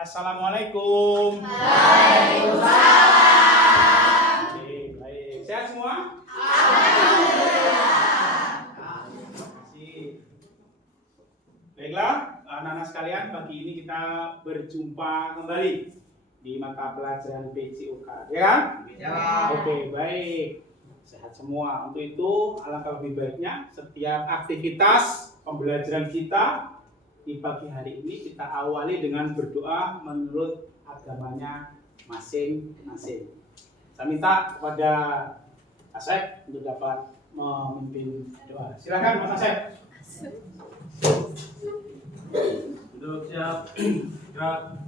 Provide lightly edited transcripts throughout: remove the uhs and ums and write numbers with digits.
Assalamualaikum. Waalaikumsalam. Oke, baik. Sehat semua? Alhamdulillah. Terima kasih. Baiklah, anak-anak sekalian, pagi ini kita berjumpa kembali di mata pelajaran PJOK, ya kan? Ya. Oke, baik. Sehat semua. Untuk itu, alangkah lebih baiknya setiap aktivitas pembelajaran kita di pagi hari ini kita awali dengan berdoa menurut agamanya masing-masing. Saya minta kepada Asep untuk dapat memimpin doa. Silakan Mas Asep. Untuk siap, gerak,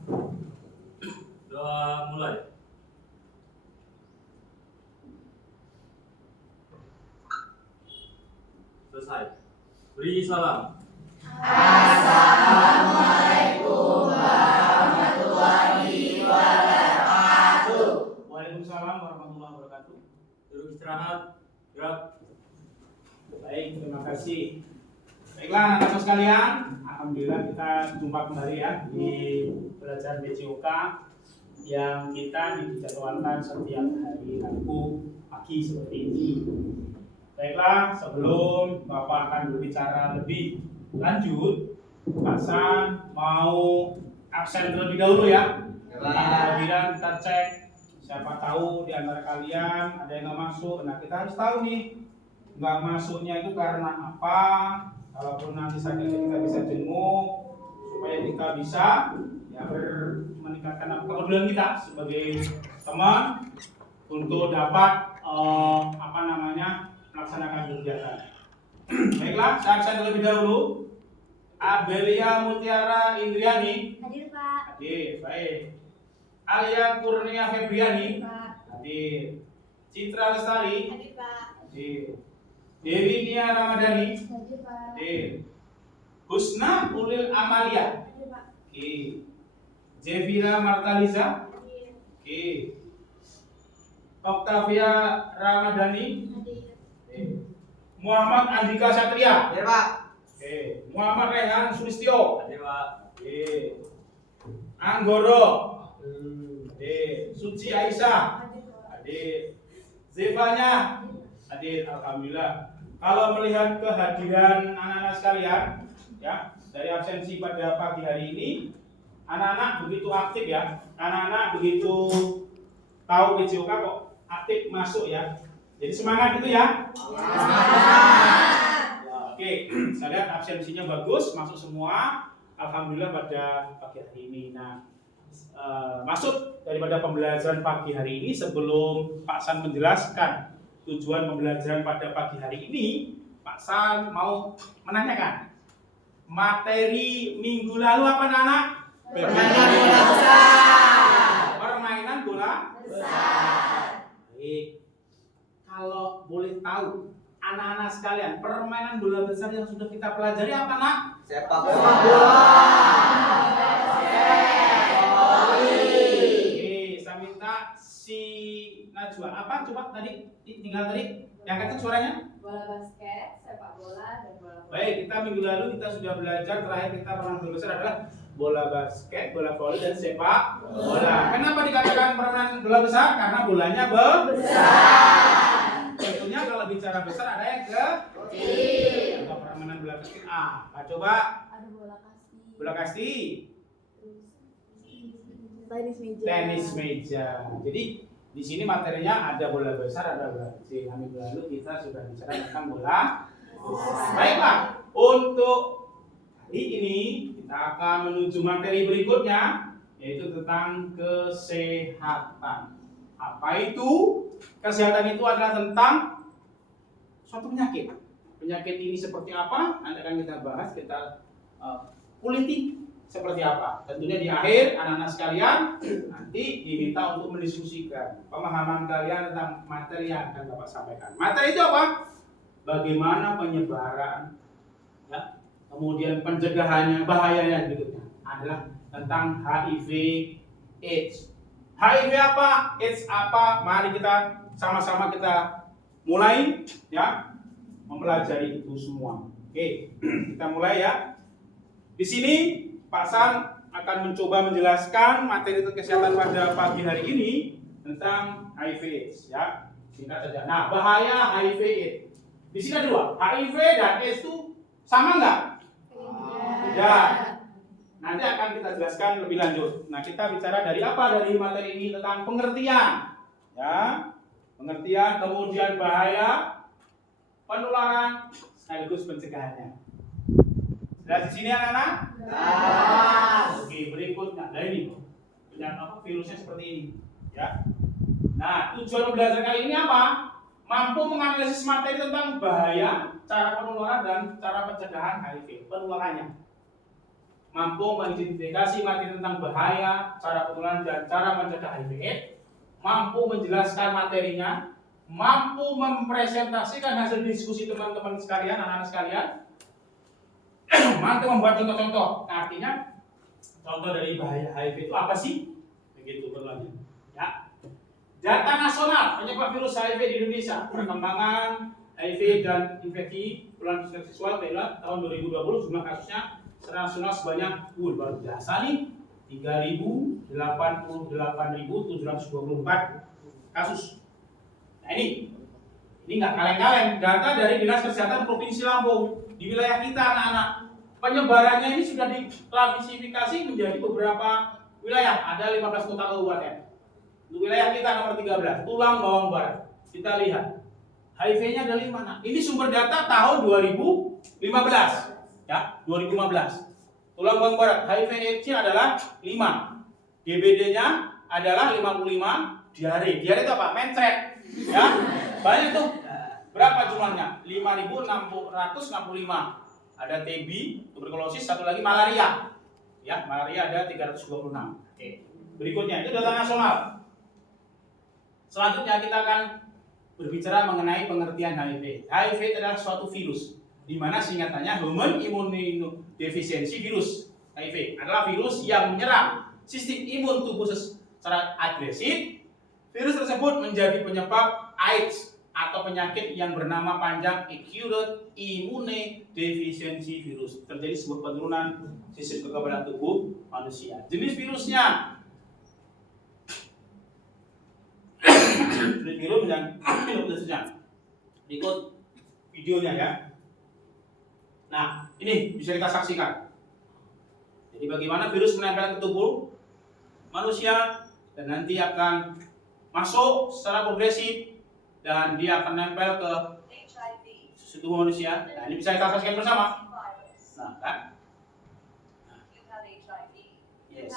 doa mulai. Selesai. Beri salam. Assalamualaikum warahmatullahi wabarakatuh. Waalaikumsalam warahmatullahi wabarakatuh. Duduk istirahat, gerak. Baik, terima kasih. Baiklah anak-anak sekalian, alhamdulillah kita jumpa kembali ya di pelajaran PJOK yang kita dijadwalkan setiap hari Rabu pagi seperti ini. Baiklah, sebelum Bapak akan berbicara lebih lanjut, Pak San mau absen terlebih dahulu ya. Kehadiran kita cek, siapa tahu di antara kalian ada yang nggak masuk. Nah, kita harus tahu nih nggak masuknya itu karena apa. Kalaupun nanti saja kita bisa jenguk supaya kita bisa ya meningkatkan kepedulian kita sebagai teman untuk dapat melaksanakan kegiatan. Baiklah, saya absen terlebih dahulu. Abelia Mutiara Indriani. Hadir Pak. Hadir, baik. Alia Kurnia Febriani. Pak. Hadir. Citra Lestari. Hadir Pak. Hadir. Dewi Nia Ramadhani. Hadir Pak. Hadir. Husna Ulil Amalia. Hadir Pak. Oke. Jevira Martaliza. Hadir. Oke. Octavia Ramadhani. Hadir. Oke. Muhammad Andika Satria. Hadir, Pak. Oke. Muhammad Rehan Sulistyo. Hadir, Pak. Oke. Anggoro. Hadir. Suci Aisyah. Hadir Pak. Hadir. Zevanya. Hadir. Alhamdulillah. Kalau melihat kehadiran anak-anak sekalian, ya, dari absensi pada pagi hari ini, anak-anak begitu aktif ya. Anak-anak begitu tahu PJOK kok aktif masuk ya. Jadi semangat itu ya. Oke, saya lihat absensinya bagus, masuk semua. Alhamdulillah pada pagi hari ini. Nah, maksud daripada pembelajaran pagi hari ini sebelum Pak San menjelaskan tujuan pembelajaran pada pagi hari ini, Pak San mau menanyakan materi minggu lalu apa anak? Permainan bola besar. Permainan bola Besar. Baik. Kalau boleh tahu anak-anak sekalian, permainan bola besar yang sudah kita pelajari apa nak? Sepak bola. Oke, saya minta si Najwa apa coba tadi tinggal tadi yang kata suaranya? Bola basket, sepak bola, dan bola voli. Baik, kita minggu lalu kita sudah belajar terakhir kita pernah belajar adalah bola basket, bola voli dan sepak bola. Kenapa dikatakan permainan bola besar? Karena bolanya Besar. tentunya kalau bicara besar ada yang Kecil. atau permainan bola kecil. Coba Ada bola kasti. bola kasti, Tenis meja. tenis meja. Jadi di sini materinya ada bola besar, ada bola kecil. Minggu lalu kita sudah bicara tentang bola besar. Baiklah, untuk hari ini kita akan menuju materi berikutnya, yaitu tentang kesehatan. Apa itu? Kesehatan itu adalah tentang suatu penyakit. Penyakit ini seperti apa? Nanti akan kita bahas, kita kuliti seperti apa. Tentunya di akhir anak-anak sekalian nanti diminta untuk mendiskusikan pemahaman kalian tentang materi yang akan Bapak sampaikan. Materi itu apa? Bagaimana penyebaran, ya, kemudian pencegahannya, bahayanya berikutnya adalah tentang HIV AIDS. HIV apa? AIDS apa? Mari kita sama-sama kita mulai ya mempelajari itu semua. Oke, kita mulai ya. Di sini Pak Sam akan mencoba menjelaskan materi kesehatan pada pagi hari ini tentang HIV/AIDS ya. Singkat saja. Nah, bahaya HIV/AIDS. Di sini ada dua, HIV dan AIDS itu sama nggak? Tidak. Nanti akan kita jelaskan lebih lanjut. Nah, kita bicara dari apa dari materi ini tentang pengertian, ya, pengertian, kemudian bahaya, penularan, sekaligus pencegahannya. Sudah di sini anak-anak? Oke, berikutnya. Nah ini, virusnya seperti ini, ya. Nah, tujuan pembelajaran kali ini apa? Mampu menganalisis materi tentang bahaya, cara penularan dan cara pencegahan HIV, penularannya. Mampu mengidentifikasi materi tentang bahaya, cara penularan dan cara mencegah HIV/AIDS, mampu menjelaskan materinya, mampu mempresentasikan hasil diskusi teman-teman sekalian, anak-anak sekalian, mampu membuat contoh-contoh. Nah, artinya contoh dari bahaya HIV itu apa sih? Begitu berlanjut. Ya. Data nasional penyebab virus HIV di Indonesia, perkembangan HIV dan infeksi berlanjut seksual tahun 2020, jumlah kasusnya secara nasional sebanyak luar biasa nih 3.088.724 kasus. Nah ini nggak kaleng-kaleng, data dari Dinas Kesehatan Provinsi Lampung di wilayah kita anak-anak. Penyebarannya ini sudah diklasifikasi menjadi beberapa wilayah, ada 15 kota kabupaten. Untuk wilayah kita nomor 13, Tulang Bawang Barat. Kita lihat HIV-nya dari mana? Ini sumber data tahun 2015. Ya, 2015. Tulang Bawang Barat, HIV/AIDS-nya adalah 5. DBD-nya adalah 55. Diare itu apa? Mencret. Ya. Banyak tuh. Berapa jumlahnya? 5.665. Ada TB, tuberkulosis, satu lagi malaria. Ya, malaria ada 326. Oke. Berikutnya itu data nasional. Selanjutnya kita akan berbicara mengenai pengertian HIV. HIV adalah suatu virus, di mana singkatannya Human Immunodeficiency Virus. HIV adalah virus yang menyerang sistem imun tubuh secara agresif. Virus tersebut menjadi penyebab AIDS atau penyakit yang bernama panjang Acute Immunodeficiency Virus. Terjadi sebuah penurunan sistem kekebalan tubuh manusia. Jenis virusnya virus yang ikut videonya ya. Nah, ini bisa kita saksikan. Jadi bagaimana virus menempel ke tubuh manusia dan nanti akan masuk secara progresif dan dia akan nempel ke tubuh manusia. Nah, ini bisa kita saksikan bersama. Nah, kan? Yes.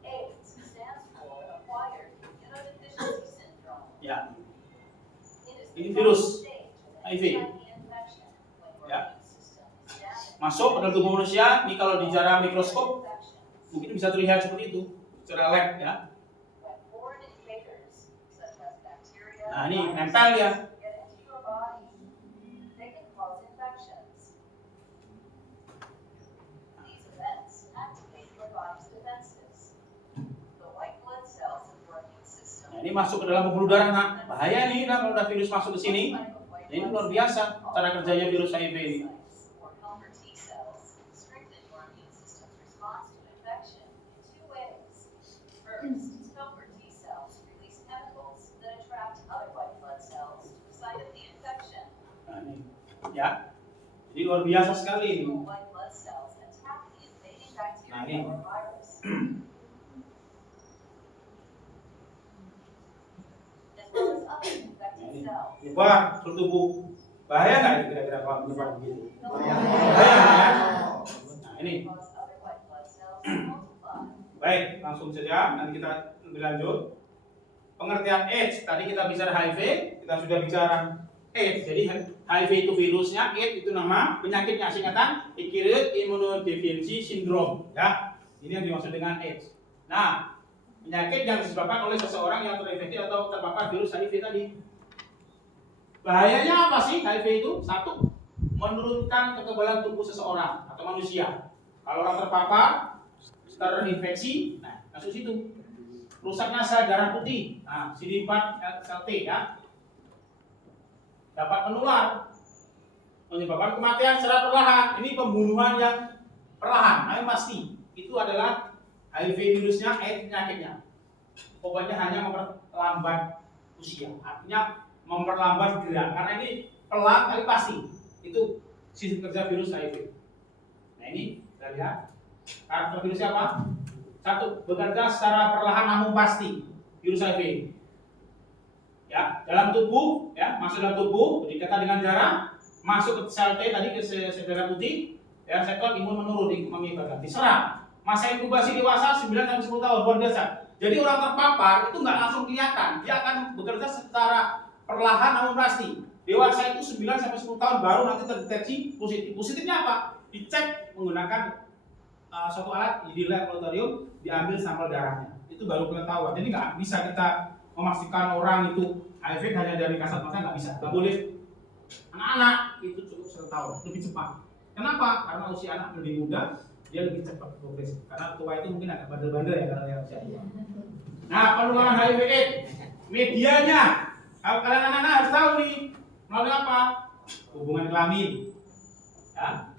AIDS stands for acquired immunodeficiency syndrome. Ya, It is ini the virus stage of HIV. infection when your Ya. immune system is damaged. Masuk ke dalam tubuh manusia. Ini kalau di cara mikroskop Infections. mungkin bisa terlihat seperti itu secara lab ya. When foreign invaders, such as bacteria, Nah, ini viruses, nempel dia. get into your body, they can cause infections. These events activate your body's defenses. The white blood cells of your immune system. Nah, ini masuk ke dalam pembuluh darah. Nah, bahaya nih kalau udah virus masuk ke sini. Nah, ini luar biasa cara kerjanya virus HIV ini. Or helper T cells strengthen your immune system's response to infection in two ways. First, helper T cells release chemicals that attract other white blood cells to the site of the infection. Nah, ini ya. Jadi luar biasa sekali ini. White blood cells attack the invading Nah, bacteria ini. or virus. As well as other Nah, infected ini cells. nyebar seluruh tubuh. Bahaya nggak itu kira-kira kalau menyebar begitu? Bahaya. Bahaya ya. Nah, ini. Cause other white blood cells to multiply. Baik, langsung saja nanti kita lebih lanjut. Pengertian AIDS, tadi kita bicara HIV, kita sudah bicara AIDS. Jadi HIV itu virusnya, AIDS itu nama penyakitnya, singkatan Acute Immunodeficiency Syndrome. Ya, ini yang dimaksud dengan AIDS. Nah, penyakit yang disebabkan oleh seseorang yang terinfeksi atau terpapar virus HIV tadi. Bahayanya apa sih HIV itu? Satu, menurunkan kekebalan tubuh seseorang atau manusia. Kalau orang terpapar, terinfeksi, nah kasus itu rusaknya sel darah putih, nah CD4 sel T ya. dapat menyebabkan kematian secara perlahan. Ini pembunuhan yang perlahan, tapi pasti itu adalah HIV virusnya, AIDS penyakitnya. Obatnya hanya memperlambat usia, artinya memperlambat gerak. Karena ini pelan tapi pasti. Itu sistem kerja virus HIV. Nah ini kita lihat karakter virusnya apa? Satu, bekerja secara perlahan namun pasti. Virus HIV. Ya, dalam tubuh, ya, masuk dalam tubuh, berdekatan dengan darah, masuk ke sel T tadi ke sel darah putih, ya, sektor imun menurun, mengibarkan, diserang. Masa inkubasi dewasa 9 sampai 10 tahun, luar biasa. Jadi orang terpapar itu nggak langsung kelihatan, dia akan bekerja secara perlahan namun pasti. Dewasa itu 9 sampai 10 tahun baru nanti terdeteksi positif. Positifnya apa? Dicek menggunakan suatu alat di laboratorium, diambil sampel darahnya. Itu baru ketahuan. Jadi nggak bisa kita memastikan orang itu HIV hanya dari kasat mata, nggak bisa. Nggak boleh. Anak-anak itu cukup 1 tahun, lebih cepat. Kenapa? Karena usia anak lebih muda, dia lebih cepat progres. Karena tua itu mungkin agak bandel-bandel ya kalau yang usia tua. Nah, penularan HIV/AIDS, medianya, kalau kalian anak-anak harus tahu nih, melalui apa? Hubungan kelamin, ya,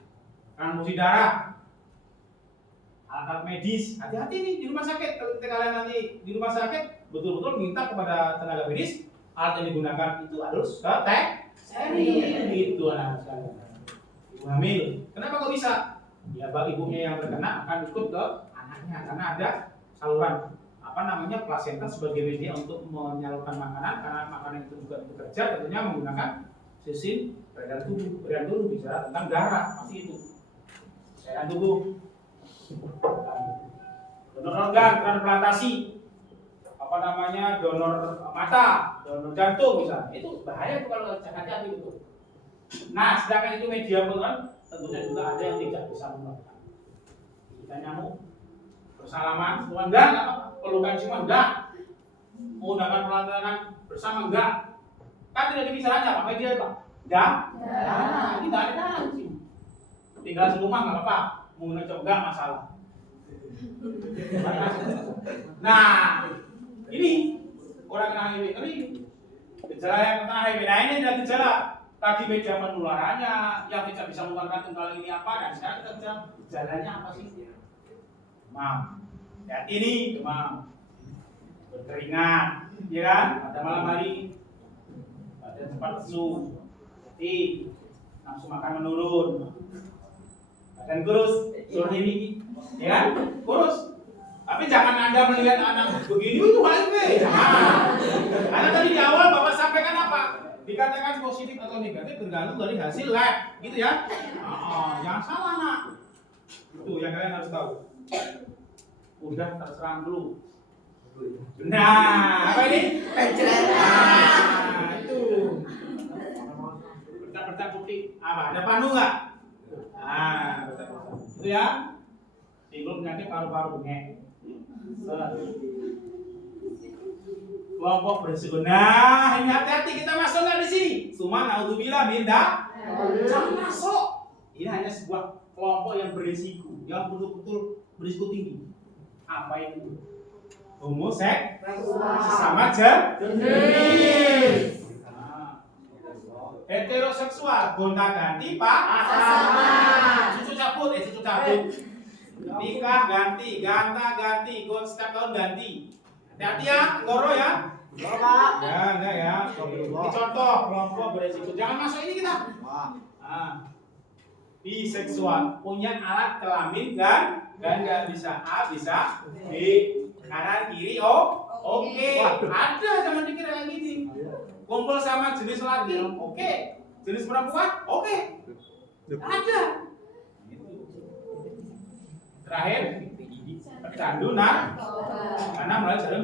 transfusi darah, alat medis. Hati-hati nih di rumah sakit. Kalau kalian nanti di rumah sakit, betul-betul minta kepada tenaga medis alat yang digunakan itu harus steril. Itu anak sekalian. Ibu hamil. Kenapa kok bisa? Ya, ibunya yang terkena akan ikut ke anaknya karena ada saluran plasenta sebagai media untuk menyalurkan makanan, karena makanan itu juga bekerja tentunya menggunakan sistem peredaran tubuh bicara tentang darah, pasti itu cairan tubuh. Donor organ, transplantasi, donor mata, donor jantung misalnya, itu bahaya tuh kalau hati-hati itu. Nah, sedangkan itu media penularan tentunya juga ada yang tidak bisa menularkan. Kita nyamuk bersalaman, semua enggak, pelukan semua enggak, menggunakan peralatan bersama enggak. Kan tidak dibicarakan apa media apa? Enggak. Nah, ini enggak ada darah sih. Tinggal serumah enggak apa-apa, menggunakan enggak masalah. Nah, ini orang kena HIV kering. Gejala yang kena HIV, nah ini adalah gejala. Tadi media penularannya, yang tidak bisa menularkan tunggal ini apa, dan sekarang kita bicara gejalanya apa sih? Demam. Ya ini demam, berkeringat, ya kan? Pada malam hari, badan cepat lesu, letih, nafsu makan menurun, badan kurus, turun ini, ya kan? Kurus. Tapi jangan Anda melihat anak begini itu HIV. Jangan. Karena tadi di awal Bapak sampaikan apa? Dikatakan positif atau negatif tergantung dari hasil lab, gitu ya. Jangan salah nak. Itu yang kalian harus tahu. Udah terserang dulu. Nah, apa ini? Nah, itu. Bertak-bertak putih. Apa? Ada panu nggak? Nah, itu ya. Timbul penyakit paru-paru bengek. Kelompok berisiko. Nah, ini hati-hati kita masuk nggak di sini. Cuma naudzubillah minta jangan masuk. Ini hanya sebuah kelompok yang berisiko, yang betul-betul berisiko tinggi. Apa itu? Homoseksual, sesama jenis. Heteroseksual, gonta-ganti pasangan. Cucu cabut, nikah ganti, ganta-ganti, setiap tahun ganti. Hati-hati ya, goro ya. Ya, enggak ya. Ini contoh kelompok beresiko. Jangan masuk ini kita. Biseksual, punya alat kelamin dan nggak bisa A, bisa B, kanan kiri, oke. Ada, jangan dikira kayak gini. Kumpul sama jenis laki, oke. Jenis perempuan, oke. Ada. Terakhir, pecandu karena mulai jarum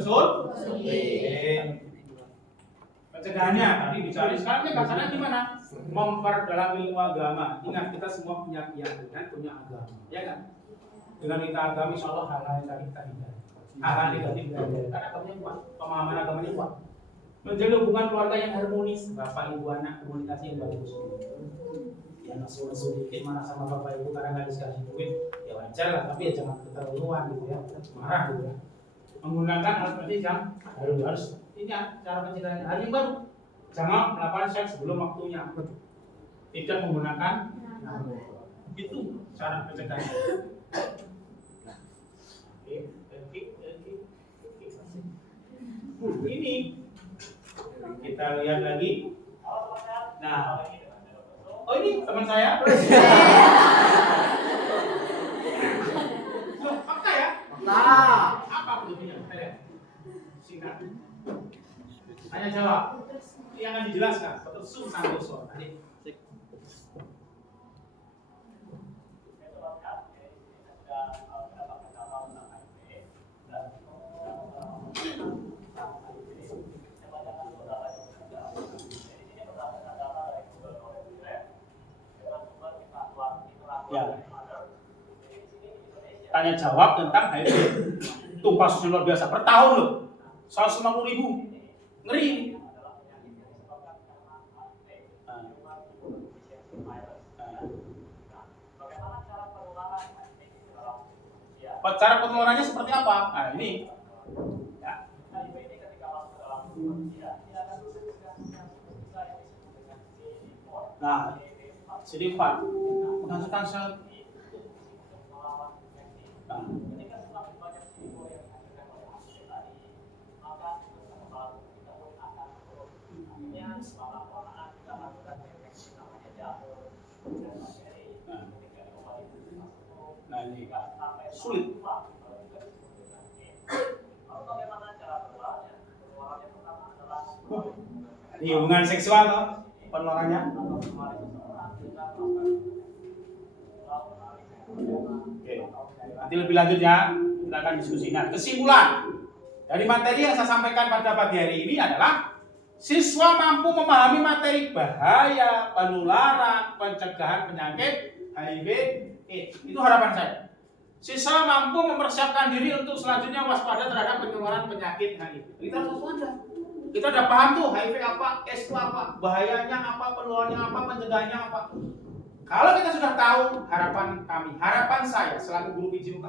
pencegahannya tadi dicari. Sekarang caranya gimana? Memperdalam ilmu agama. Ingat, kita semua punya keyakinan, punya agama, ya kan? Dengan kita agama, insya Allah hal-hal yang tadi kita hindari, hal-hal negatif karena agamanya kuat, pemahaman agamanya kuat. Menjalin hubungan keluarga yang harmonis, bapak ibu anak komunikasi yang bagus. Ya nasuh dikit marah sama bapak ibu karena nggak dikasih duit, ya wajar lah, tapi ya jangan keterlaluan gitu ya, marah gitu ya. Menggunakan alat medis yang harus ini ya, cara pencegahan hal yang baru. Jangan melakukan seks sebelum waktunya. Tidak menggunakan itu cara pencegahan. Nah, ini kita lihat lagi. Nah, oh ini teman saya. Loh, fakta ya? Apa bentuknya? Kita lihat. Singkat. Hanya jawab. Yang akan dijelaskan. Betul Santoso. Tadi. Ya. Tanya jawab tentang HIV. Itu kasusnya luar biasa per tahun loh. 150.000. Ngeri. Cara penularannya seperti apa? Nah ini. Ya. Nah, CD4 menghasilkan sel. Nah. Nah ini sulit. Ini hubungan seksual toh penularannya. Oke. Nanti lebih lanjut ya, kita akan diskusi. Nah, kesimpulan dari materi yang saya sampaikan pada pagi hari ini adalah siswa mampu memahami materi bahaya penularan pencegahan penyakit HIV/AIDS. Itu harapan saya. Siswa mampu mempersiapkan diri untuk selanjutnya waspada terhadap penularan penyakit HIV. Kita harus waspada. Kita udah paham tuh HIV apa, AIDS itu apa, bahayanya apa, penularannya apa, pencegahannya apa. Kalau kita sudah tahu, harapan kami, harapan saya selaku guru PJMK,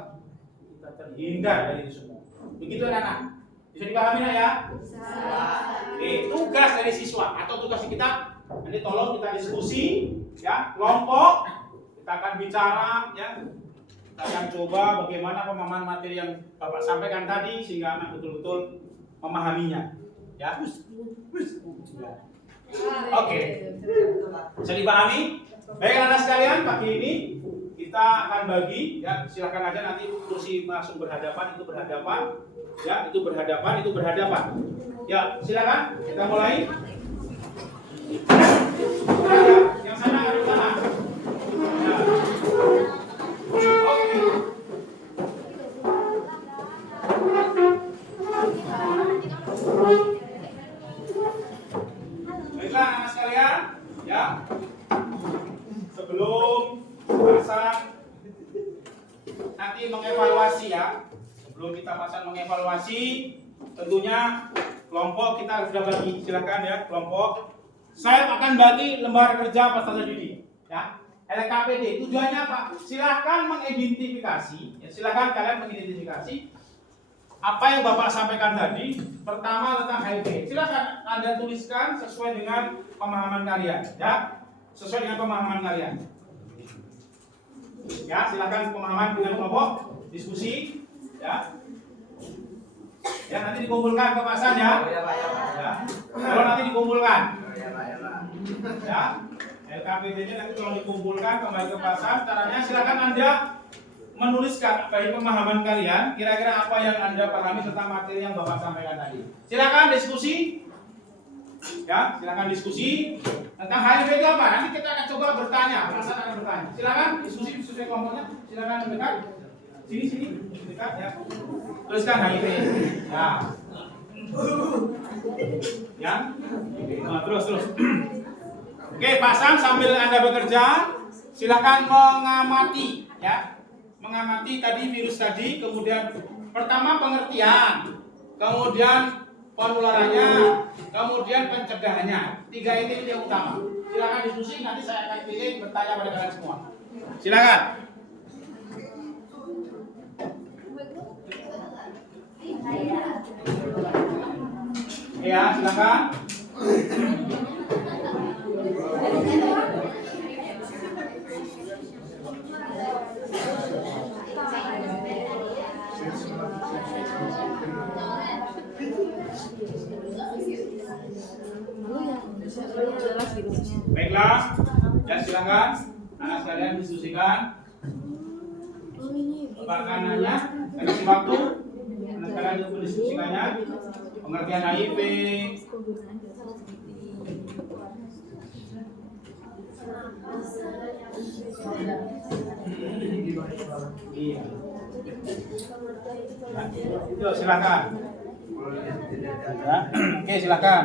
kita terhindar dari itu semua. Begitu anak-anak. Bisa dipahami ya? Bisa. Oke, tugas dari siswa atau tugas kita, nanti tolong kita diskusi, ya, kelompok, kita akan bicara, ya. Kita akan coba bagaimana pemahaman materi yang Bapak sampaikan tadi sehingga anak betul-betul memahaminya. Ya. Oke. Bisa dipahami? Baik anak sekalian, pagi ini kita akan bagi, ya, silakan aja nanti kursi langsung berhadapan, itu berhadapan, ya, itu berhadapan, itu berhadapan. Ya, silakan kita mulai. Yang sana ada di sana. Ya. Oke. Baiklah anak sekalian, ya. Sebelum pasang nanti mengevaluasi ya. Sebelum kita pasang mengevaluasi, tentunya kelompok kita sudah bagi. Silakan ya kelompok. Saya akan bagi lembar kerja peserta didik. Ya. LKPD tujuannya apa? Silakan mengidentifikasi. Ya, silakan kalian mengidentifikasi apa yang Bapak sampaikan tadi. Pertama tentang HIV. Silakan Anda tuliskan sesuai dengan pemahaman kalian. Ya. Sesuai dengan pemahaman kalian. Ya, silakan pemahaman dengan kelompok diskusi, ya. Ya, nanti dikumpulkan ke pasan ya. Ya. Kalau nanti dikumpulkan. Ya. LKPD-nya nanti kalau dikumpulkan kembali ke pasan, caranya silakan Anda menuliskan dari pemahaman kalian kira-kira apa yang Anda pahami tentang materi yang Bapak sampaikan tadi. Silakan diskusi. Ya, silakan diskusi tentang HIV itu apa? Nanti kita akan coba bertanya, perasaan akan bertanya. Silakan diskusi sesuai kelompoknya. Silakan mendekat. Sini dekat ya. Tuliskan HIV. Ya. Ya. Nah, terus. Oke, pasang sambil Anda bekerja, silakan mengamati ya. Mengamati tadi virus tadi, kemudian pertama pengertian, kemudian penularannya, kemudian pencegahannya. 3 ini yang utama. Silakan diskusi, nanti saya akan pilih bertanya pada kalian semua. Silakan. Ya, silakan. Adalah virusnya. Baiklah, ya silakan anak sekalian diskusikan. Oh ini Bapak akan nanya, saya kasih waktu. Anak sekalian untuk mendiskusikannya. Pengertian HIV. kegunaan dasar Iya. Itu silakan. Ya. Oke, silakan.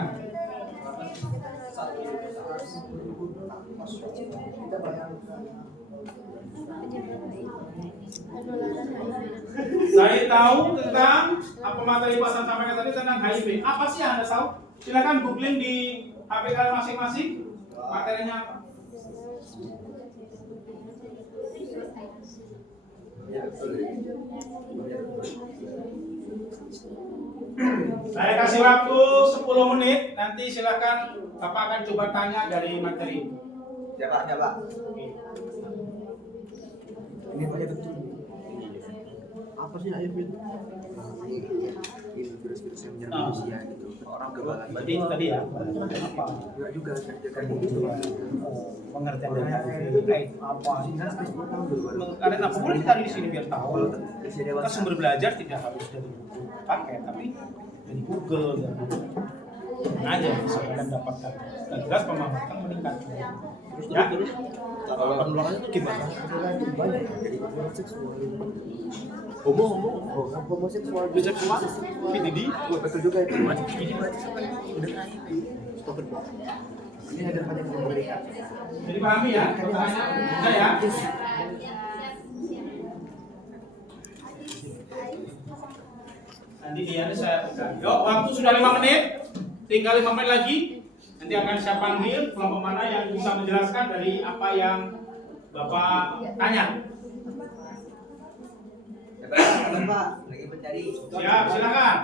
Saya tahu tentang apa materi Pak San sampaikan tadi tentang HIV. Apa sih yang Anda tahu? Silakan googling di HP kalian masing-masing. Materinya apa? Saya kasih waktu 10 menit. Nanti silakan Bapak akan coba tanya dari materi. Coba. Ini banyak betul. Apa sih HIV itu? Ini virus-virus yang menyerang manusia gitu. Orang kebalan. Berarti itu tadi ya. Apa? Enggak juga kerjakan gitu. Pengertian dari HIV apa? Kalian apa boleh ditaruh di sini biar tahu. Kita sumber belajar tidak harus dari buku paket, tapi dari Google dan aja bisa kalian dapatkan. Dan jelas pemahaman kan meningkat. Ya. Kalau penularannya itu gimana? Banyak jadi homoseksual. Homoseksual. Biseksual, PDD, Betul juga itu. Ini berarti sampai udah HIV. Ini ada banyak yang memberikan. jadi pahami ya pertanyaannya? Bisa ya? Nanti dia saya pegang. Yuk, waktu sudah 5 menit. Tinggal 5 menit lagi. Nanti akan saya panggil kelompok mana yang bisa menjelaskan dari apa yang Bapak tanya. Bapak lagi mencari. Siap, silakan.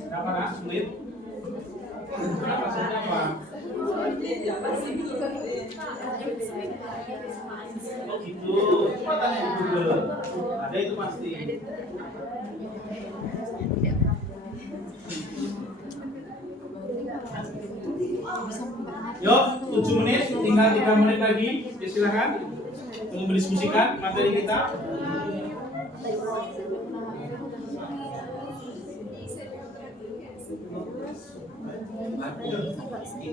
Kenapa nak sulit? Kenapa sulit apa? Oh gitu. Coba tanya di Google. Ada itu pasti. Yuk, 7 menit, tinggal 3 menit lagi. Ya, silakan untuk mendiskusikan materi kita.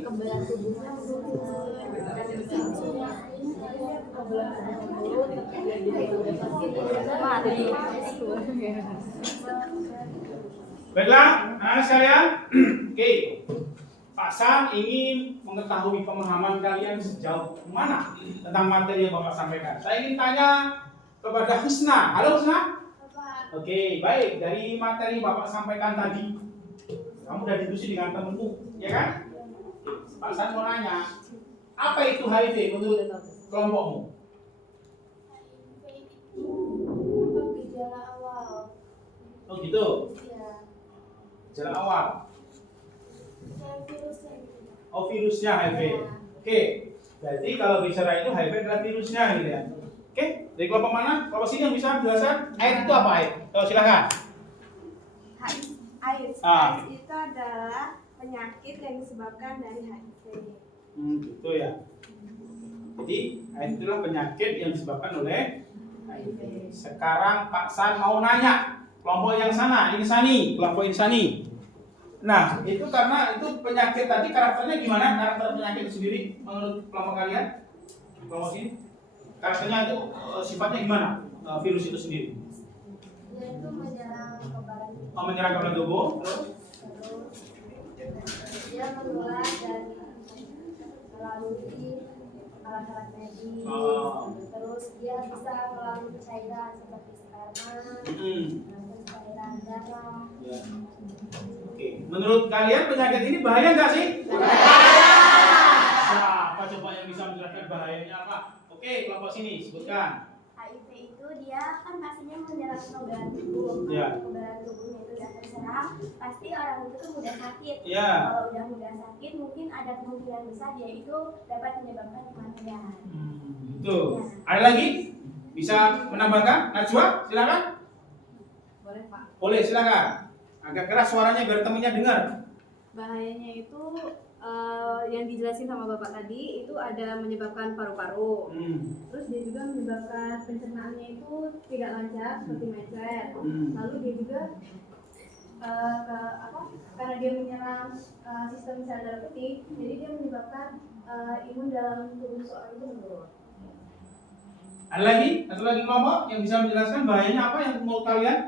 kebelah tubuhnya Baiklah, anak sekalian. Oke. Pak San ingin mengetahui pemahaman kalian sejauh mana tentang materi yang Bapak sampaikan. Saya ingin tanya kepada Husna. Halo Husna. Oke, baik. Dari materi Bapak sampaikan tadi, kamu udah diskusi dengan temanmu, ya kan? Pak San mau nanya, apa itu HIV menurut kelompokmu? gejala awal. Oh gitu, Ya, gejala awal. virusnya. Oh virusnya HIV. Oke, berarti kalau bicara itu HIV adalah virusnya gitu ya. Oke, dari kelompok mana? Kelompok sini yang bisa menjelaskan AIDS itu apa AIDS? Oh, silakan. AIDS. Ah. AIDS itu adalah penyakit yang disebabkan dari HIV. Gitu ya. Jadi AIDS itulah penyakit yang disebabkan oleh HIV. Sekarang Pak San mau nanya kelompok yang sana, insani, kelompok insani. Nah, itu karena itu penyakit tadi karakternya gimana? Karakter penyakit itu sendiri menurut kelompok kalian? Kelompok sini? Karakternya itu sifatnya gimana? Virus itu sendiri? Dia itu menyerang kebalan tubuh. Menyerang kebalan tubuh, terus? Dia menular dari melalui alat-alat medis. Oh. Terus dia bisa melalui cairan seperti sperma, Hmm. cairan tekanan darah. Ya. Oke, menurut kalian penyakit ini bahaya nggak sih? Siapa coba yang bisa menjelaskan bahayanya apa? Oke, kelompok sini sebutkan. HIV itu dia kan pastinya menyerang kekebalan tubuh. Ya. Kekebalan tubuhnya itu udah terserang, pasti orang itu tuh mudah sakit. Ya. Kalau udah mudah sakit, mungkin ada kemungkinan besar dia itu dapat menyebabkan kematian. Itu. Ada lagi? Bisa menambahkan? Najwa, silakan. Boleh Pak. Boleh, silakan. Agak keras suaranya biar temennya dengar. Bahayanya itu yang dijelasin sama Bapak tadi itu ada menyebabkan paru-paru. Terus dia juga menyebabkan pencernaannya itu tidak lancar seperti mencret. Lalu dia juga karena dia menyerang sistem sel darah putih, jadi dia menyebabkan imun dalam tubuh seorang itu menurun. Ada lagi? Satu lagi kelompok yang bisa menjelaskan bahayanya apa yang menurut kalian?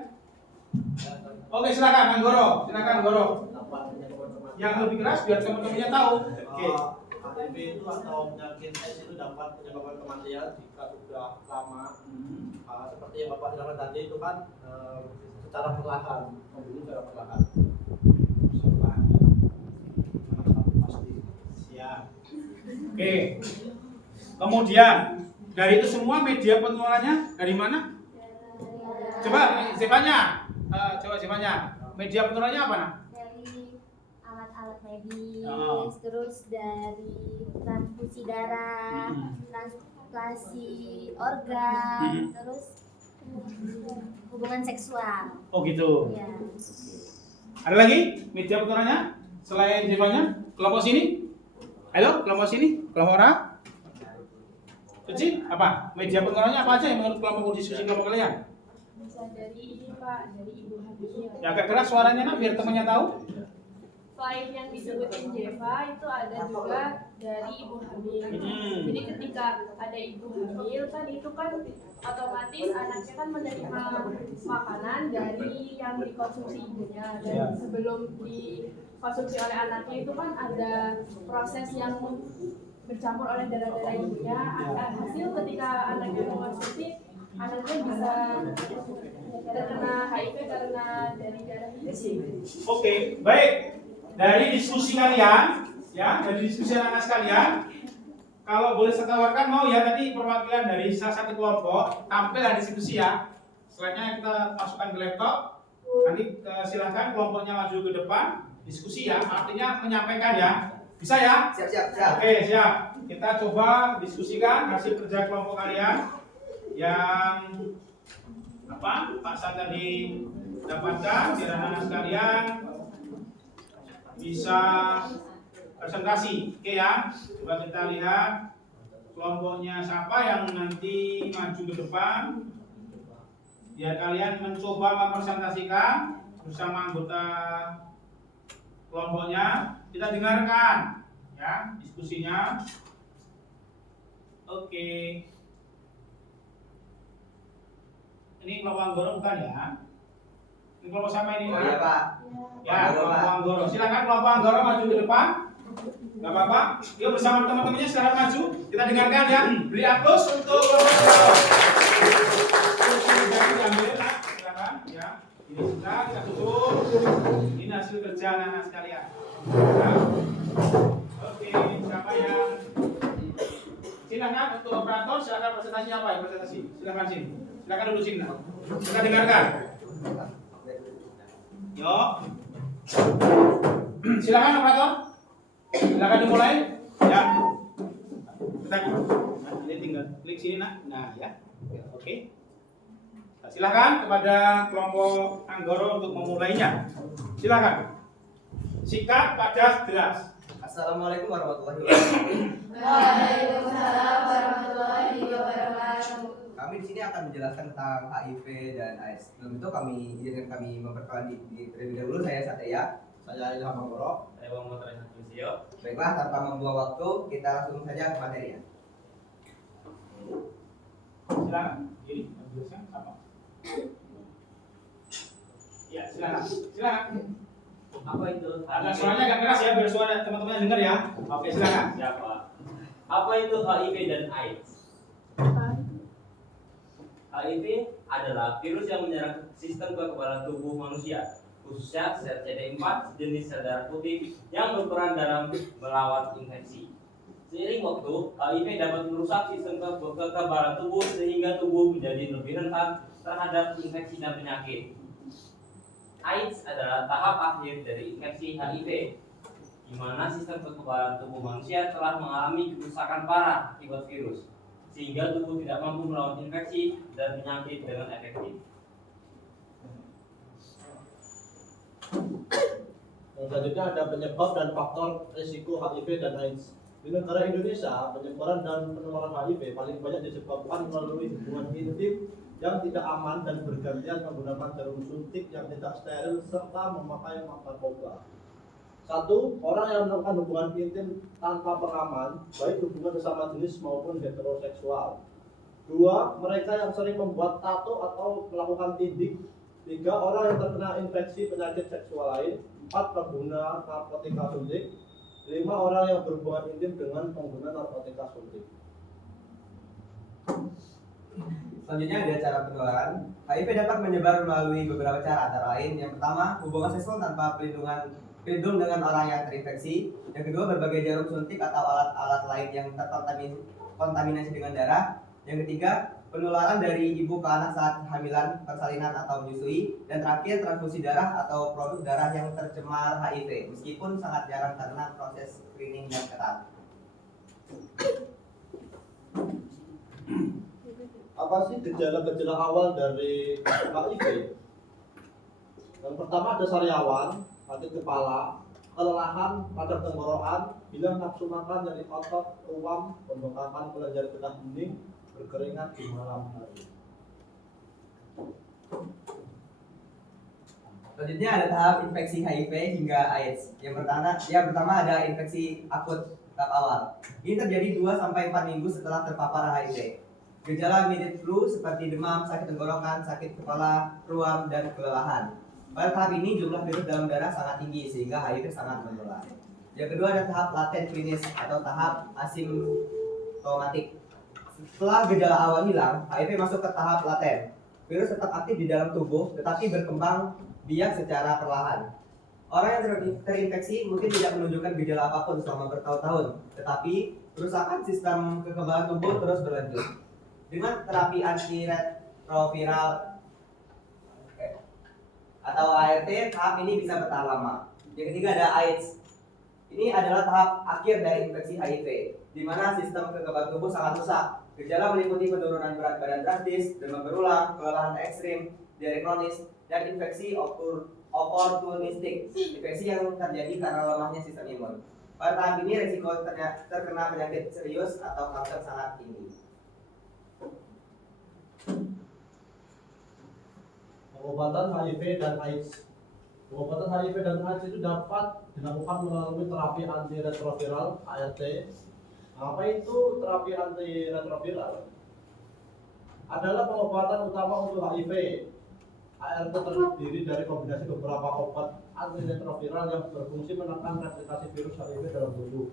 Oke, silakan Anggoro. Silakan Anggoro. Yang lebih keras biar teman-temannya tahu. Oke. HIV itu atau penyakit AIDS itu dapat menyebabkan kematian jika sudah lama. Seperti yang Bapak jelaskan tadi itu kan secara perlahan, membunuh secara perlahan. Pasti. Siap. Oke. Kemudian dari itu semua media penularannya dari mana? Coba siapanya? Coba siapanya? Media penularannya apa nah? Dari alat-alat medis, Oh. terus dari transfusi darah, transplantasi organ, terus hubungan seksual. Oh gitu. Ya. Ada lagi media penularannya selain siapanya? Kelompok sini? Halo, kelompok sini? Kelompok orang? Suci, apa? Media penularannya apa aja yang menurut kelompok diskusi kelompok kalian? Bisa dari ini Pak, dari ibu hamil. Ya agak keras suaranya nak biar temannya tahu. Selain yang disebutin Jeva itu ada juga dari ibu hamil. Jadi ketika ada ibu hamil kan itu kan otomatis anaknya kan menerima makanan dari yang dikonsumsi ibunya dan sebelum dikonsumsi oleh anaknya itu kan ada proses yang bercampur oleh darah-darah ibunya. Hasil ketika anaknya mengonsumsi, anaknya bisa terkena HIV karena dari darah itu. Oke, baik. Dari diskusi kalian, ya, dari diskusi anak-anak sekalian, kalau boleh saya tawarkan mau ya tadi perwakilan dari salah satu kelompok tampil di diskusi ya. Slide-nya kita masukkan ke laptop. Nanti silahkan kelompoknya maju ke depan diskusi ya. Artinya menyampaikan ya. Bisa ya? Siap. Oke, siap. Kita coba diskusikan hasil kerja kelompok kalian yang Pak San tadi dapatkan biar anak-anak sekalian bisa presentasi. Oke ya. Coba kita lihat kelompoknya siapa yang nanti maju ke depan. Biar kalian mencoba mempresentasikan bersama anggota kelompoknya. Kita dengarkan ya diskusinya. Oke. Ini kelompok Anggoro bukan ya? Ini kelompok siapa ini? Oh iya Pak. Ya, kelompok Anggoro. Silakan kelompok Anggoro maju ke depan. Gak apa-apa. Yuk bersama teman-temannya sekarang maju. Kita dengarkan ya. Beri aplaus untuk kelompok Anggoro. Jadi diambil lah. Silakan ya. Ini sudah kita tutup. Ini hasil kerja anak-anak sekalian. Ya. Oke, siapa yang silakan untuk operator, silakan presentasi apa ya presentasi? Silakan sini. Silakan duduk sini. Kita dengarkan. Yuk. Silakan operator. Silakan dimulai. Ya. Kita ini tinggal klik sini nak. Nah ya. Oke. Nah, silakan kepada kelompok Anggoro untuk memulainya. Silakan. Singkat, padat, jelas. Assalamualaikum warahmatullahi wabarakatuh. Waalaikumsalam warahmatullahi wabarakatuh. Kami di sini akan menjelaskan tentang HIV dan AIDS. Sebelum itu izinkan kami memperkenalkan diri terlebih dahulu. Saya Satya. Saya Ilham Anggoro. Saya Bang Motor Indonesia. Baiklah, tanpa membuang waktu, kita langsung saja ke materinya. Silakan. Jadi, jelaskan apa? Ya, silakan. Silakan. Apa itu? Agak suaranya agak keras ya, biar suara teman-teman dengar ya. Oke, silakan. Siapa? Apa itu HIV dan AIDS? HIV adalah virus yang menyerang sistem kekebalan tubuh manusia, khususnya sel CD4 jenis sel darah putih yang berperan dalam melawan infeksi. Seiring waktu, HIV dapat merusak sistem kekebalan tubuh sehingga tubuh menjadi lebih rentan terhadap infeksi dan penyakit. AIDS adalah tahap akhir dari infeksi HIV, di mana sistem kekebalan tubuh manusia telah mengalami kerusakan parah akibat virus, sehingga tubuh tidak mampu melawan infeksi dan penyakit dengan efektif. Yang selanjutnya ada penyebab dan faktor risiko HIV dan AIDS. Di negara Indonesia, penyebaran dan penularan HIV paling banyak disebabkan melalui hubungan intim yang tidak aman dan bergantian menggunakan jarum suntik yang tidak steril serta memakai narkoba. 1. Orang yang melakukan hubungan intim tanpa pengaman, baik hubungan sesama jenis maupun heteroseksual. 2. Mereka yang sering membuat tato atau melakukan tindik. 3. Orang yang terkena infeksi penyakit seksual lain. 4. Pengguna narkotika suntik. 5. Orang yang berhubungan intim dengan pengguna narkotika suntik. Selanjutnya ada cara penularan. HIV dapat menyebar melalui beberapa cara, antara lain yang pertama, hubungan seksual tanpa pelindung dengan orang yang terinfeksi. Yang kedua, berbagai jarum suntik atau alat-alat lain yang terkontaminasi dengan darah. Yang ketiga, penularan dari ibu ke anak saat hamilan, persalinan atau menyusui. Dan terakhir, transfusi darah atau produk darah yang tercemar HIV, meskipun sangat jarang karena proses screening yang ketat. Apa sih gejala-gejala awal dari HIV? Yang pertama ada sariawan, sakit kepala, kelelahan pada tenggorokan, hilang nafsu makan, nyeri otot, ruam, pembengkakan kelenjar getah bening, berkeringat di malam hari. Selanjutnya ada tahap infeksi HIV hingga AIDS. Yang pertama ada infeksi akut tahap awal. Ini terjadi 2-4 minggu setelah terpapar HIV. Gejala mirip flu seperti demam, sakit tenggorokan, sakit kepala, ruam, dan kelelahan. Pada tahap ini jumlah virus dalam darah sangat tinggi sehingga HIV sangat menular. Yang kedua ada tahap laten klinis atau tahap asimptomatik. Setelah gejala awal hilang, HIV masuk ke tahap laten. Virus tetap aktif di dalam tubuh tetapi berkembang biak secara perlahan. Orang yang terinfeksi mungkin tidak menunjukkan gejala apapun selama bertahun-tahun, tetapi kerusakan sistem kekebalan tubuh terus berlanjut. Dengan terapi antiretroviral atau ART, tahap ini bisa bertahan lama. Yang ketiga ada AIDS. Ini adalah tahap akhir dari infeksi HIV, di mana sistem kekebalan tubuh sangat rusak. Gejala meliputi penurunan berat badan drastis, demam berulang, kelelahan ekstrim, diare kronis, dan infeksi oportunistik, infeksi yang terjadi karena lemahnya sistem imun. Pada tahap ini risiko terkena penyakit serius atau kanker sangat tinggi. Pengobatan HIV dan AIDS. Pengobatan HIV dan AIDS itu dapat dilakukan melalui terapi antiretroviral (ART). Apa itu terapi antiretroviral? Adalah pengobatan utama untuk HIV. ART terdiri dari kombinasi beberapa obat antiretroviral yang berfungsi menekan replikasi virus HIV dalam tubuh.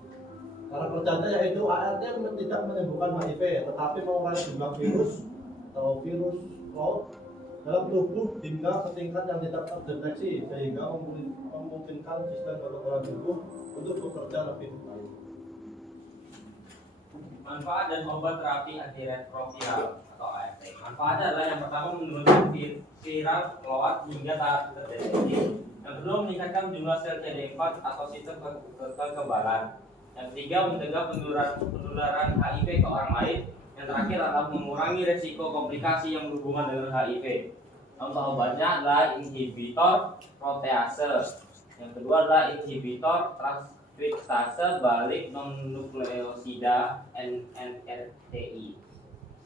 Cara kerjanya yaitu ART tidak menyembuhkan HIV, tetapi mengurangi jumlah virus atau virus load dalam tubuh hingga ke tingkat yang tidak terdeteksi, sehingga memungkinkan sistem kekebalan tubuh untuk bekerja lebih baik. Manfaat dan obat terapi antiretroviral atau ART. Manfaat adalah yang pertama menurunkan viral load hingga tahap terdeteksi. Yang kedua meningkatkan jumlah sel CD4 atau sistem kekebalan. Yang ketiga mencegah penularan HIV ke orang lain. Yang terakhir adalah mengurangi resiko komplikasi yang berhubungan dengan HIV. Contoh obatnya adalah inhibitor protease. Yang kedua adalah inhibitor transkriptase balik non-nukleosida (NRTI).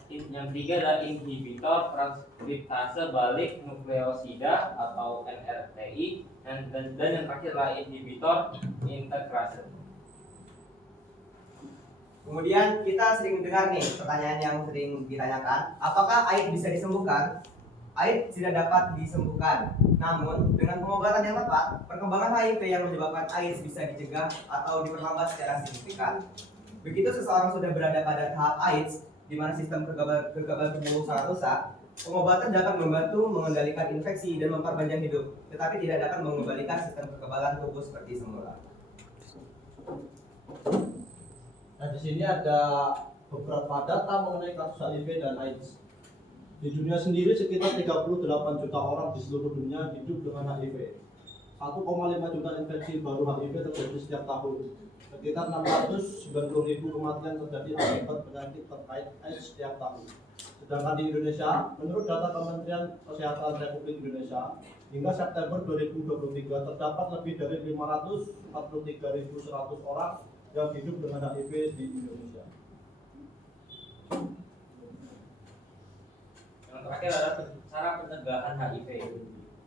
Yang ketiga adalah inhibitor transkriptase balik nukleosida atau NRTI, dan yang terakhir adalah inhibitor integrase. Kemudian kita sering mendengar nih pertanyaan yang sering ditanyakan, apakah AIDS bisa disembuhkan? AIDS tidak dapat disembuhkan. Namun dengan pengobatan yang tepat, perkembangan HIV yang menyebabkan AIDS bisa dicegah atau diperlambat secara signifikan. Begitu seseorang sudah berada pada tahap AIDS, di mana sistem kekebalan tubuh sangat rusak, Pengobatan dapat membantu mengendalikan infeksi dan memperpanjang hidup, tetapi tidak dapat mengembalikan sistem kekebalan tubuh seperti semula. Nah, di sini ada beberapa data mengenai kasus HIV dan AIDS. Di dunia sendiri sekitar 38 juta orang di seluruh dunia hidup dengan HIV. 1,5 juta infeksi baru HIV terjadi setiap tahun. Sekitar 690.000 kematian terjadi akibat penyakit terkait AIDS setiap tahun. Sedangkan di Indonesia, menurut data Kementerian Kesehatan Republik Indonesia, hingga September 2023 terdapat lebih dari 543.100 orang yang hidup dengan HIV di Indonesia. Yang terakhir adalah cara pencegahan HIV.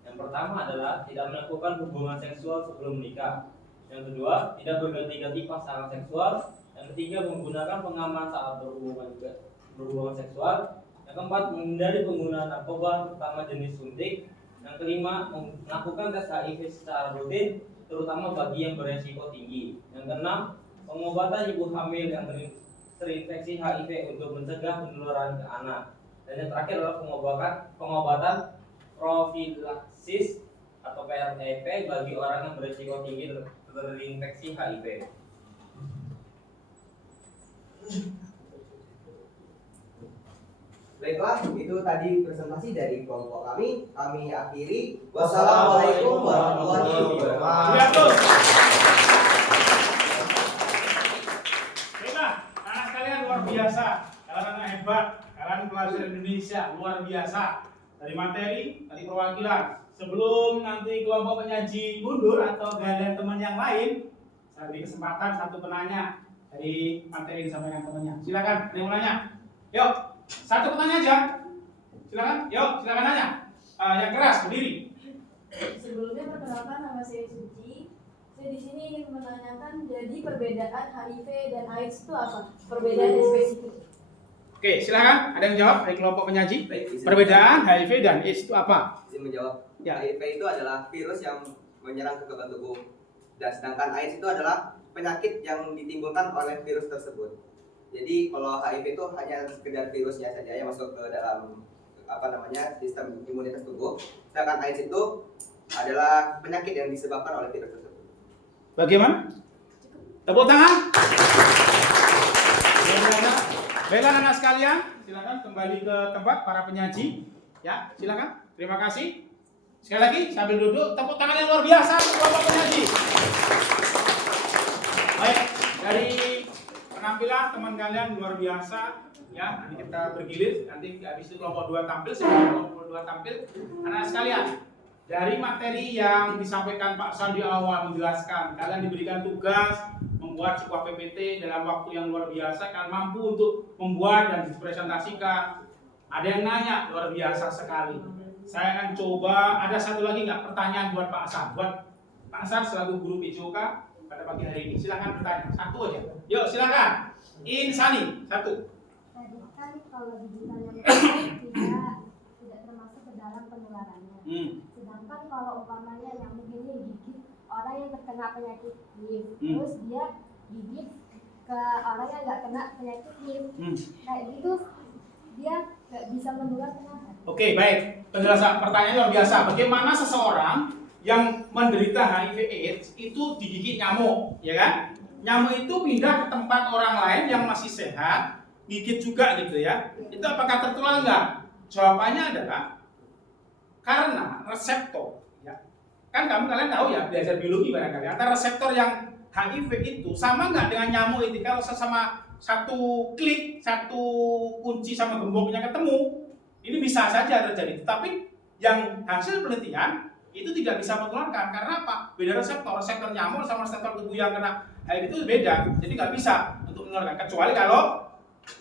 Yang pertama adalah tidak melakukan hubungan seksual sebelum menikah. Yang kedua, tidak berganti-ganti pasangan seksual. Yang ketiga, menggunakan pengaman saat berhubungan seksual. Yang keempat, menghindari penggunaan narkoba, terutama jenis suntik. Yang kelima, melakukan tes HIV secara rutin, terutama bagi yang beresiko tinggi. Yang keenam, pengobatan ibu hamil yang terinfeksi HIV untuk mencegah penularan ke anak. Dan yang terakhir adalah pengobatan profilaksis atau PrP bagi orang yang beresiko tinggi terinfeksi HIV. Baiklah, itu tadi presentasi dari kelompok kami. Kami akhiri. Wassalamualaikum warahmatullahi wabarakatuh. Baiklah, anak sekalian luar biasa. Kalian anak hebat, kalian pelajar Indonesia luar biasa. Dari materi, dari perwakilan. Sebelum nanti kelompok penyaji mundur atau galian teman yang lain, saya beri kesempatan satu penanya dari materi yang disampaikan temannya. Silakan, ada yang mau nanya? Yuk, satu pertanyaan aja. Silakan, yuk, silakan nanya. Yang keras, berdiri. Sebelumnya perkenalkan, nama saya Suci. Saya di sini ingin menanyakan, jadi perbedaan HIV dan AIDS itu apa? Perbedaan yang spesifik. Oke, silakan. Ada yang jawab dari kelompok penyaji? Baik, izin Perbedaan HIV dan AIDS itu apa? izin menjawab. Ya. HIV itu adalah virus yang menyerang kekebalan tubuh. Dan sedangkan AIDS itu adalah penyakit yang ditimbulkan oleh virus tersebut. Jadi kalau HIV itu hanya sekedar virusnya saja yang masuk ke dalam sistem imunitas tubuh. Sedangkan AIDS itu adalah penyakit yang disebabkan oleh virus tersebut. Bagaimana? Tepuk tangan. Baiklah anak sekalian, silakan kembali ke tempat para penyaji. Ya, silakan. Terima kasih. Sekali lagi sambil duduk, tepuk tangan yang luar biasa untuk kelompok penyaji. Baik, dari penampilan teman kalian luar biasa. Ya, nanti kita bergilir. Nanti habis itu kelompok 2 tampil, sebelum kelompok 2 tampil. Anak sekalian, dari materi yang disampaikan Pak San di awal menjelaskan, kalian diberikan tugas membuat sebuah PPT dalam waktu yang luar biasa. Kalian mampu untuk membuat dan dipresentasikan. Ada yang nanya, luar biasa sekali. Saya akan coba, ada satu lagi nggak pertanyaan buat Pak San? Buat Pak San selaku guru PJOK pada pagi hari ini. Silakan bertanya, satu aja. Yuk silakan. Insani, satu. Tadi kan kalau gigitan yang tidak termasuk ke dalam penularannya. Sedangkan kalau umpamanya nyamuk ini gigit orang yang terkena penyakit HIV, terus dia gigit ke orang yang nggak kena penyakit HIV, kayak gitu dia nggak bisa menular, kenapa? Oke, baik. Penjelasan pertanyaan luar biasa. Bagaimana seseorang yang menderita HIV/AIDS itu digigit nyamuk, ya kan? Nyamuk itu pindah ke tempat orang lain yang masih sehat, gigit juga gitu ya. Itu apakah tertular enggak? Jawabannya adalah karena reseptor, ya. Kan kalian tahu ya, belajar biologi barangkali. Antara reseptor yang HIV itu sama enggak dengan nyamuk itu? Kalau sesama satu klik, satu kunci sama gemboknya ketemu, ini bisa saja terjadi. Tetapi yang hasil penelitian itu tidak bisa menularkan. Karena apa? Beda reseptor. Reseptor nyamuk sama reseptor tubuh yang kena HIV itu beda. Jadi nggak bisa untuk menularkan. Kecuali kalau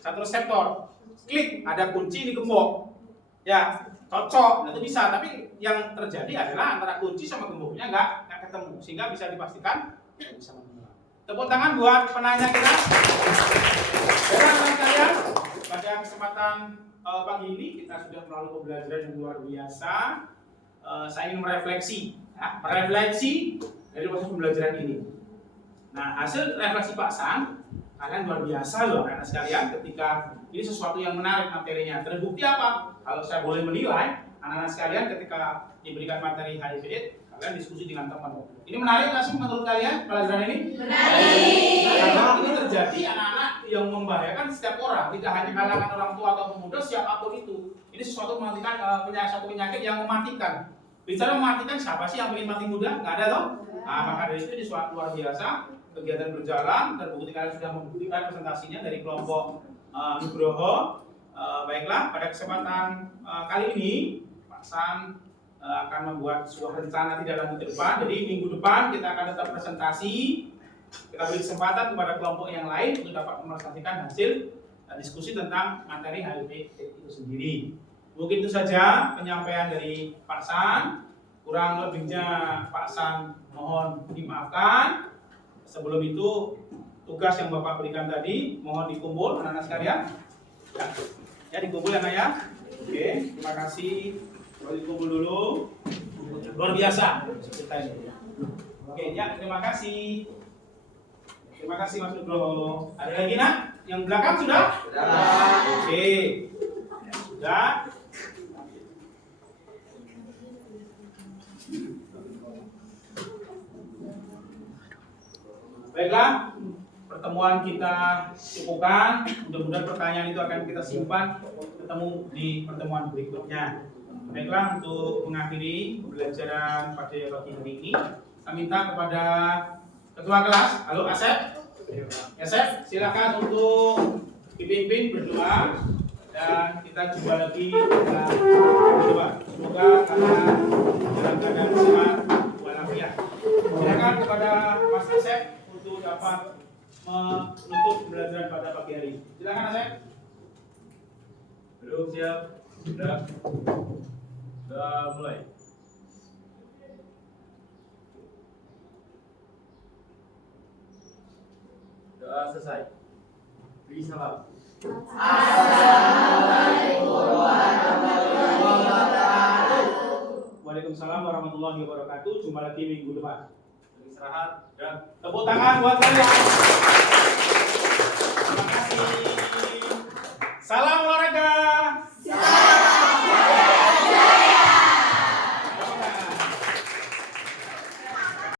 satu reseptor klik, ada kunci di gembok, ya cocok, itu bisa. Tapi yang terjadi adalah antara kunci sama gemboknya nggak ketemu, sehingga bisa dipastikan nggak bisa menular. Tepuk tangan buat penanya kita. Baiklah kalian, pada kesempatan pagi ini kita sudah melalui pembelajaran yang luar biasa. Saya ingin merefleksi dari proses pembelajaran ini. Nah, hasil refleksi Pak San, kalian luar biasa loh anak sekalian ketika ini sesuatu yang menarik materinya. Terbukti apa? Kalau saya boleh menilai, anak-anak sekalian ketika diberikan materi HIV/AIDS, kalian diskusi dengan teman. Ini menarik nggak sih menurut kalian pelajaran ini? Menarik. Karena ini terjadi anak-anak yang membahayakan setiap orang, tidak hanya kalangan orang tua atau pemuda, siapapun itu. Ini sesuatu mematikan satu penyakit yang mematikan. Bicara mematikan, siapa sih yang ingin mati muda? Nggak ada toh? Nah, maka dari itu ini suatu luar biasa. Kegiatan berjalan, terbukti kalian sudah membuktikan presentasinya dari kelompok Nugroho. Baiklah, pada kesempatan kali ini Pak San akan membuat sebuah rencana tidak lama ke depan. Jadi minggu depan kita akan tetap presentasi. Kita beri kesempatan kepada kelompok yang lain untuk dapat mempresentasikan hasil diskusi tentang materi HIV itu sendiri. Mungkin itu saja penyampaian dari Pak San. Kurang lebihnya Pak San mohon dimaafkan. Sebelum itu tugas yang Bapak berikan tadi mohon dikumpul anak-anak sekalian. Ya dikumpul ya Nak ya. Oke, terima kasih. Kalau dikumpul dulu. Luar biasa ceritanya. Oke, ya terima kasih. Terima kasih Mas Nugroho. Ada lagi Nak? Yang belakang sudah? Sudah. Oke. Sudah. Baiklah, pertemuan kita cukupkan. Mudah-mudahan pertanyaan itu akan kita simpan ketemu di pertemuan berikutnya. Baiklah, untuk mengakhiri pembelajaran pada pagi hari ini, saya minta kepada ketua kelas, halo Asep. Asep, silakan untuk dipimpin berdoa dan kita jumpa lagi dalam berdoa. Semoga kalian dalam keadaan sehat walafiat. Silakan kepada Mas Asep untuk dapat menutup pembelajaran pada pagi hari ini. Silakan Asep. Belum siap? Sudah mulai. Doa selesai. Beri salam. Assalamualaikum warahmatullahi wabarakatuh. Waalaikumsalam warahmatullahi wabarakatuh. Jumpa lagi minggu depan. Istirahat dan tepuk tangan buat kalian.